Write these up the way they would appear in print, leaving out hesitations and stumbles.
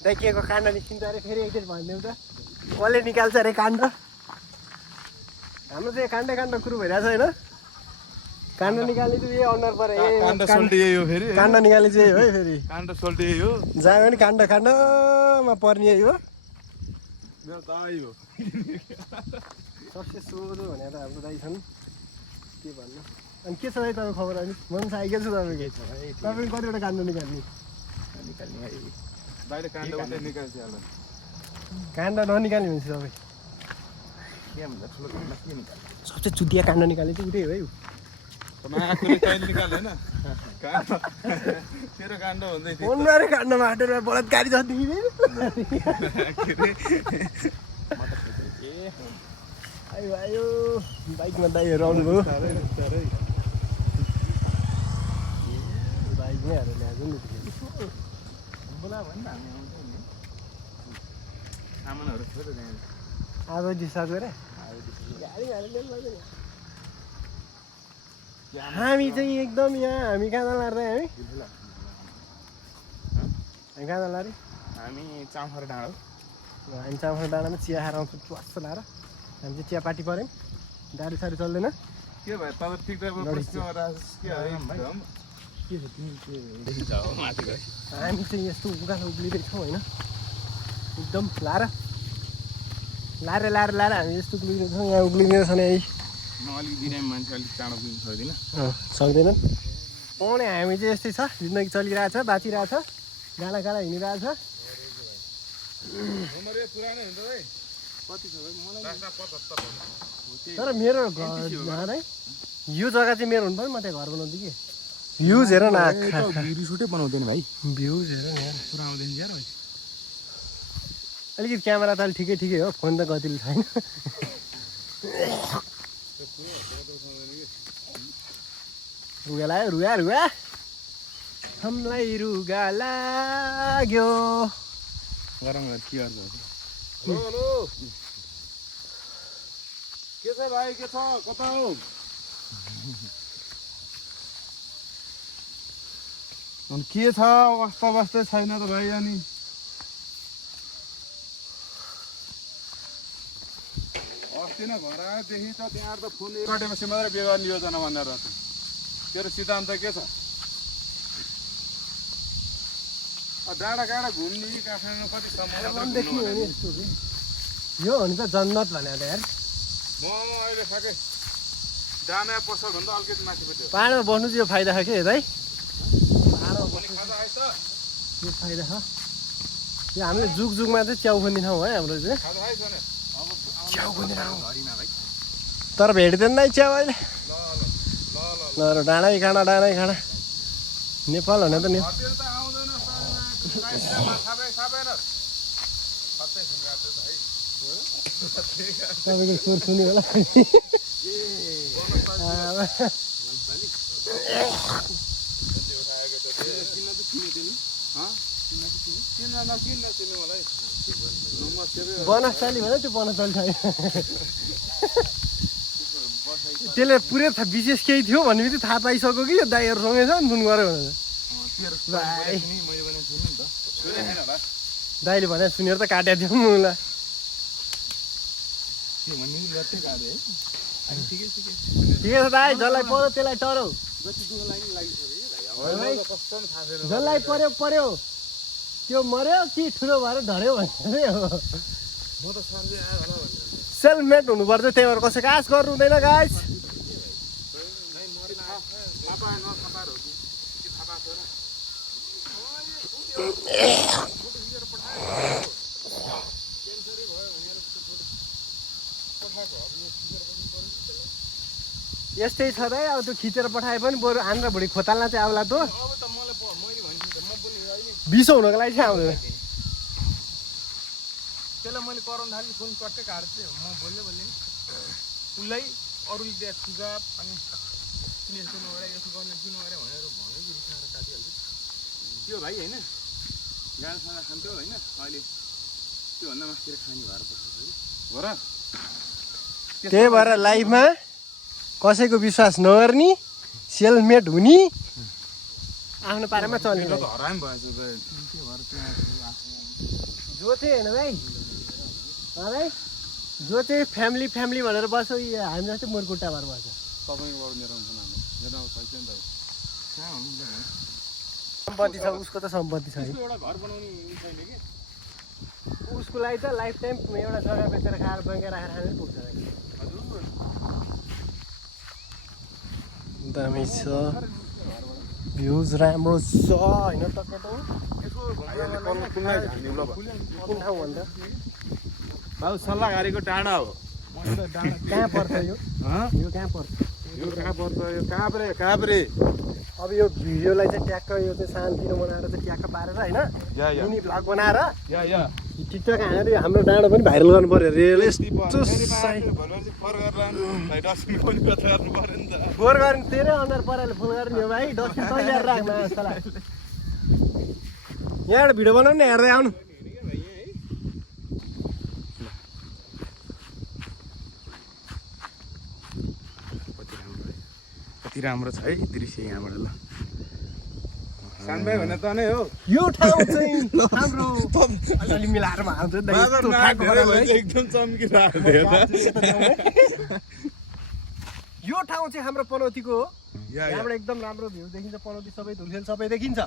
देखिएको काण्ड निस्किन्छ अरे फेरि एकदिन भनिदिउँ त कसले निकाल्छ अरे काण्ड हाम्रो चाहिँ काण्ड कुरो भइरहेछ होइन काण्ड निकाल्ने चाहिँ यही अनुहार पऱ्यो काण्ड सोल्टिए हो फेरि काण्ड निकाल्ने चाहिँ है फेरि काण्ड सोल्टिए हो जहाँ पनि काण्डमा पर्ने यही हो मेरो दाइ हो सबसे सोझो भनेर हाम्रो दाइ छन् के भन्नु अनि के छ है तपाईँ खबर अनि म पनि साइकल छु तपाईँको तपाईँ कतिवटा काण्ड निकाल्ने दाइले काण्ड मात्रै निकाल्छ होला काण्ड ननिकाल्ने भनेपछि तपाईँ के भन्दा ठुलो काण्ड के निकाल्छ सबसे चुतिया काण्ड निकाल्ने चाहिँ उतै हो है आफूले कहिले निकाल्दैन काण्ड तेरो काण्ड भन्दै थियो अनुहारै काण्डमा हाटेर बलात्कारी जति आयो आयो बाइकमा दाइहरू आउनुभयो बाइकमै हालेर ल्याएको नि बोला भने हामी आउँछौँ नि सामानहरू थियो त त्यहाँ आज डिस्चार्ज गरेँ गाडी हालेर ल्याउनु लाग्दैन हामी चाहिँ एकदम यहाँ हामी कहाँ जान लाग्दै हामी कहाँ जान लाग्यो हामी चाम्फर डाँडो हामी चाम्फर डाँडामा चिया खाएर आउँछौँ चुवास लाएर हामी चाहिँ चियापाटी पऱ्यौँ गाडी साडी चल्दैन के भयो तपाईँ ठिक टाइपको प्रश्न के एकदम के छ तिमी के माथि गयो हामी चाहिँ यस्तो उकालो उक्लिँदैछौँ होइन एकदम लाएर हामी यस्तो उक्लिँदैछौँ यहाँ उक्लिँदैछ नि म अलिक बिरामी मान्छे अलिक चाँडो पुग्नु सक्दिनँ सक्दैनन् पाउने हामी चाहिँ यस्तै छ जिन्दगी चलिरहेछ बाँचिरहेछ गाडा हिँडिरहेछ तर मेरो घर है यो जग्गा चाहिँ मेरो हुनु पऱ्यो म त्यहाँ घर बनाउँछु कि भ्युज हेर न भिडियो सुटै बनाउँदैन भाइ भ्युज हेर न पुरा आउँदैन यार अलिकति क्यामेरा त अलिक ठिकै हो फोन त गतिलो छैन रुगा लाग्यो रुगा हामीलाई रुगा लाग्यो गरम के गर्छ हेलो के छ भाइ के छ कता हो अनि के छ अवस्था बस्दै छैन त भाइ अनि अस्ति नै घर आएदेखि त त्यहाँ त फोन काटेपछि मात्रै बिहे गर्ने योजना भनेर तेरो सिद्धान्त के छ डाँडा घुम्ने काठमाडौँ कति देख्ने हो नि यस्तो यो हो नि त जन्नत भने त यार म अहिले ठ्याक्कै डाँडा पसलभन्दा अलिकति माथिपट्टि पाहाडमा बस्नु चाहिँ यो फाइदा छ कि है खाजा आएछ यो फाइदा छ यो हामीले जुगमा चाहिँ च्याउ खोज्ने ठाउँ है हाम्रो चाहिँ खाजा आएछ भने च्याउ खोज्ने ठाउँ तर भेट्दैन नै च्याउ अहिले ल डाँडै खाना नेपाल भने त नि तपाईँको स्वर सुन्यो होला बनस्थली भने त्यो बनस्थली छैन त्यसले पुरै विशेष केही थियो भन्ने बित्तिकै थाहा पाइसक्यो कि यो दाइहरूसँगै छ नि फोन गऱ्यो भनेर दाइले भने सुनेर त काट्या थियो मलाई ठिकै छ दाइ जसलाई पर्यो त्यसलाई टर्यो जसलाई पर्यो त्यो मर्यो कि ठुलो भएर ढल्यो भन्ने हो सेल्फमेड हुनुपर्छ त्यही भएर कसैको आश गर्नु हुँदैन गाइस यस्तै छ त अब त्यो खिचेर पठाए पनि बरु आन्द्रा भुँडी खोताल्न चाहिँ आउला त बिसो हुनको लागि चाहिँ आउँदैन त्यसलाई मैले कराउनु थालेँ फोन कट्टै काट्थेँ म बोल्दै उसलाई अरूले दिएको सुझाव अनि यस्तो नगरे यसो गर्ने किन गरे भनेर भन्यो कि रिसाएर काटिहाल्छु त्यो भाइ होइन गाडीसँग खान्थ्यो होइन अहिले त्योभन्दा मासतिर खाने भएर बस्छ हो र त्यही भएर लाइफमा कसैको विश्वास नगर्ने सेल्फमेड हुने आफ्नो पारामा चल्ने हरामी भएछ जो चाहिँ होइन भाइ भाइ जो चाहिँ फ्यामिली भनेर बस्छ हामीलाई चाहिँ मुरकुट्टा भएर बस्छ तपाईँकोबाट मेरो हुन्छ मेरो अब छैन नि त कहाँ हुनु त सम्पत्ति छ उसको त सम्पत्ति छ है एउटा घर बनाउने छैन कि उसको लागि त लाइफ टाइम एउटा जग्गा बेचेर खाएर बैङ्क राखेर खानै पुग्छ हजुर दामी छ भ्युज राम्रो छ होइन टकेटो कुन ठाउँ भन्दा भाउ सल्लाहकारीको डाँडा हो कहाँ पर्छ यो कहाँ पर्छ यो कहाँ पर्छ यो काभ्रे अब यो भिडियोलाई चाहिँ ट्याक्क यो चाहिँ शान्तिमा बनाएर चाहिँ ट्याक्क पारेर होइन मिनी भ्लग बनाएर टिकटक हानेर हाम्रो डाँडो पनि भाइरल गर्नु पर्यो रेल यस्तो फोहोर गर्ने तेरै अनुहार पराले फुल गर्ने हो भाइ डस्टबिन तयार राख्नु जस्तोलाई यहाँबाट भिडियो बनाउनु नि हेर्दै आउनु कति राम्रो छ है दृश्य यहाँबाट ल सानभाइ भने त नै हो यो ठाउँ चाहिँ हाम्रो अलि मिलाएर हाल्छ एकदम चम्किरहेको यो ठाउँ चाहिँ हाम्रो पनौतीको हो यहाँबाट एकदम राम्रो भ्यू देखिन्छ पनौती सबै धुलखेल सबै देखिन्छ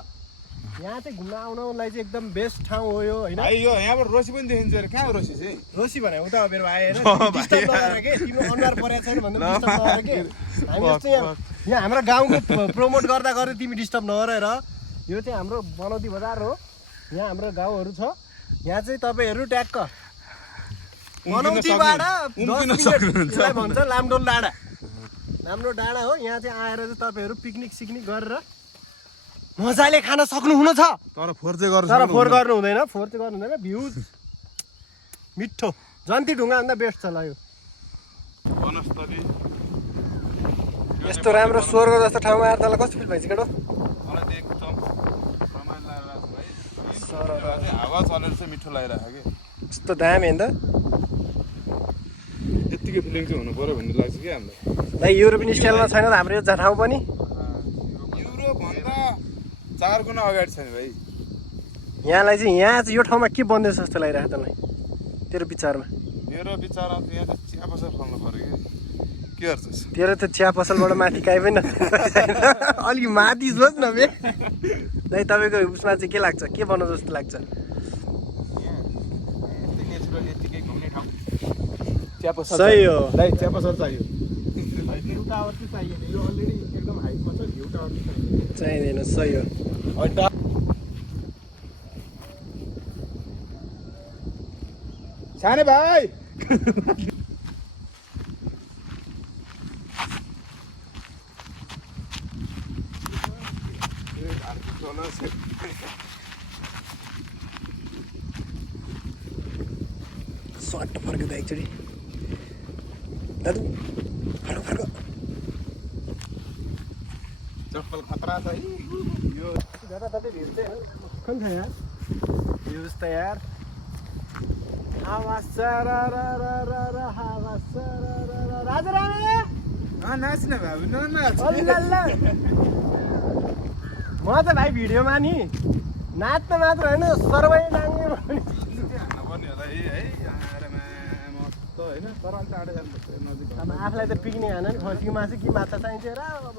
यहाँ चाहिँ घुम्न आउनलाई चाहिँ एकदम बेस्ट ठाउँ हो यो होइन यो यहाँबाट रोसी पनि देखिन्छ अरे कहाँ हो रोसी चाहिँ रोसी भने उता मेरो भाइ होइन डिस्टर्ब नगरेर के तिम्रो अनुहार परेको छैन भन्दा डिस्टर्ब नगरेर के हामी चाहिँ यहाँ हाम्रो गाउँको प्रमोट गर्दा गर्दै तिमी डिस्टर्ब नगरेर यो चाहिँ हाम्रो बनौती बजार हो यहाँ हाम्रो गाउँहरू छ यहाँ चाहिँ तपाईँहरू ट्याक्क बनौतीबाट 10 मिनेटलाई भन्छ लामडोल डाँडा हो यहाँ चाहिँ आएर चाहिँ तपाईँहरू पिकनिक सिकनिक गरेर मजाले खान सक्नुहुनेछ तर फोहोर चाहिँ गर्नु तर फोहोर गर्नु हुँदैन भ्युज मिठो जन्ती ढुङ्गा भन्दा बेस्ट छ ल यो वनस्पति यस्तो राम्रो स्वर्ग जस्तो ठाउँमा आएर तँलाई कस्तो फिल भइन्छ केटो मलाई एकदम रमाइलो लागिरहेको भाइ हावा चलेर चाहिँ मिठो लागिरहेको कि यस्तो दामी होइन त यत्तिकै फिलिङ चाहिँ हुनु पर्यो भन्ने लाग्छ कि हामीलाई भाइ युरोपियन स्टाइलमा छैन त हाम्रो यो ठाउँ पनि युरोप भन्दा 4 गुणा अगाडि छ नि भाइ यहाँ चाहिँ यो ठाउँमा के बन्दैछ जस्तो लागिरहेको तँलाई तेरो विचारमा मेरो विचारमा त यहाँ त चिया पसल खोल्नु पर्यो कि के गर्छस् तेरो त चिया पसलबाट माथि काहीँ पनि अलिक माथि जोस् न बे दाइ तपाईँको उसमा चाहिँ के लाग्छ के बनाउँछ जस्तो लाग्छ यतिकै घुम्ने ठाउँ चिया पसल सही हो दाइ चिया पसल चाहियो भ्यू टावर चाहिँ चाहियो यो अलरेडी एकदम हाइटमा छ भ्यू टावर चाहिँ चाहिँदैन सही हो साने भाइ स्वाट फर्क्यो त एकचोटि दाजु फर्क चप्पल खतरा छ है यो जताततै भिड चाहिँ कन छ यार भ्युज त यार हावा सरररररर हावा सररररर राजरामे नाच्न भाइ न अल्लाल्ला म त भाइ भिडियोमा नि नाच्न मात्र होइन सर्वै नाङ्गे पर्ने होला है आएर मस्त होइन तर अन्त टाढो जानुपर्छ नजिक अब आफूलाई त पिकनिक हान नि खसीको मासु कि माछा चाहिन्छ र अब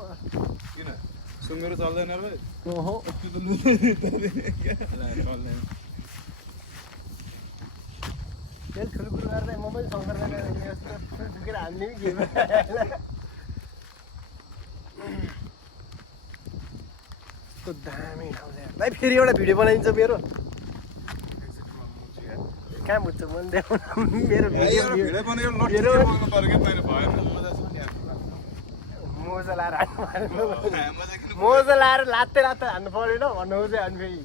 किन सुँगुरो चल्दैन र भाइ ओहो तेल खुलखुल गर्दै म पनि संसारमा पुगेर हान्ने के कस्तो दामी ठाउँ छ भाइ फेरि एउटा भिडियो बनाइदिन्छ मेरो कहाँ बुझ्छ मन देखाउन मेरो मोजा लाएर हान्नु मोजा लाएर लात्ते हान्नु परेन भन्नु चाहिँ अनि फेरि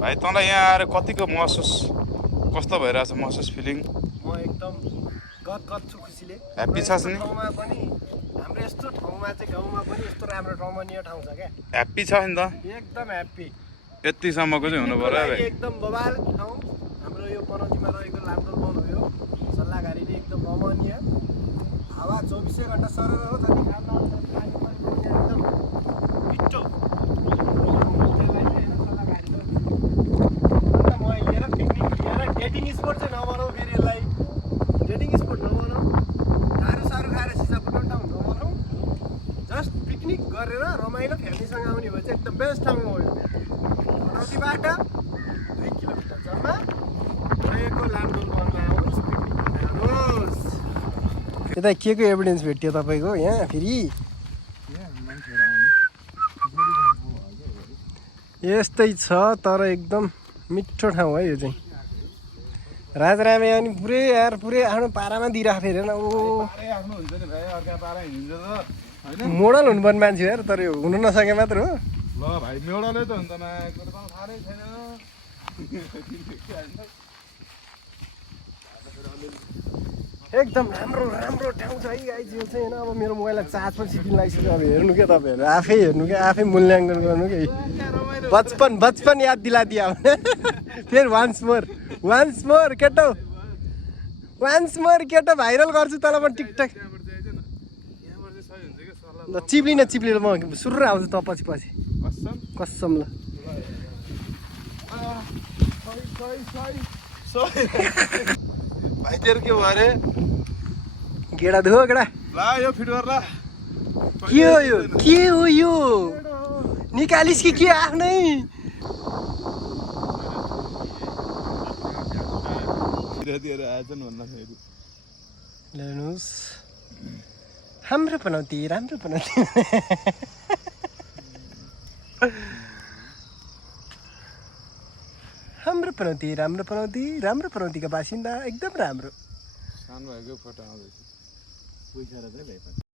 भाइ तँलाई यहाँ आएर कतिको महसुस कस्तो भइरहेछ महसुस फिलिङ म एकदम गदगद छु खुसीले ह्याप्पी छस् नि ठाउँमा पनि हाम्रो यस्तो ठाउँमा चाहिँ गाउँमा पनि यस्तो राम्रो रमणीय ठाउँ छ क्या ह्याप्पी छ नि त एकदम ह्याप्पी यतिसम्मको चाहिँ हुनु पर्यो भाइ एकदम बबाल ठाउँ हाम्रो यो पनौतीमा रहेको लामडोल वन हो यो सल्लाहघारीले एकदम रमणीय हावा 24 घण्टा सरर हो जति काम गरेर रमाइलो फ्यामिलीसँग आउने भए चाहिँ एकदम बेस्ट ठाउँ हो यो बनौटीबाट 2 किलोमिटर जम्मा रहेको लामडुङ वनमा आउनुहोस् पिकनिक गर्नुहोस्। यता के को एभिडेन्स भेट्यो तपाईँको यहाँ फेरि यस्तै छ तर एकदम मिठो ठाउँ है यो चाहिँ राजरामे अनि पुरै यार पुरै आफ्नो पारामा दिइरहेको फेरि हेर्न ओ आफ्नो हुन्छ नि भाइ अर्का पारा हिँड्छ त होइन मोडल हुनुपर्ने मान्छे हो यार तर यो हुनु नसके मात्र हो। ल भाइ मेडलै त हुन्छ कुरो त थाहै छैन। एकदम राम्रो राम्रो ठाउँ छ है गाइज यो चाहिँ होइन अब मेरो मोबाइललाई चार्ज पनि सिटिङ लागिसक्यो अब हेर्नु क्या तपाईँहरू आफै हेर्नु क्या आफै मूल्याङ्कन गर्नु कि बचपन याद दिलादिया फेरि वान्स मोर केटो भाइरल गर्छु तल म टिकटक ल चिप्लिन म सुरु आउँछु त पछि कसम ल भाइ तेरो के भयो अरे गेडा धो गेडा ला यो फिट गर ला के हो यो निकालिस् कि के आफ्नै दिएर आएछन् भन्दाखेरि ल्याउनुहोस् राम्रो पनौती राम्रो पनौतीका बासिन्दा एकदम राम्रो सानो भएको फोटो आउँदैछ पैसा र चाहिँ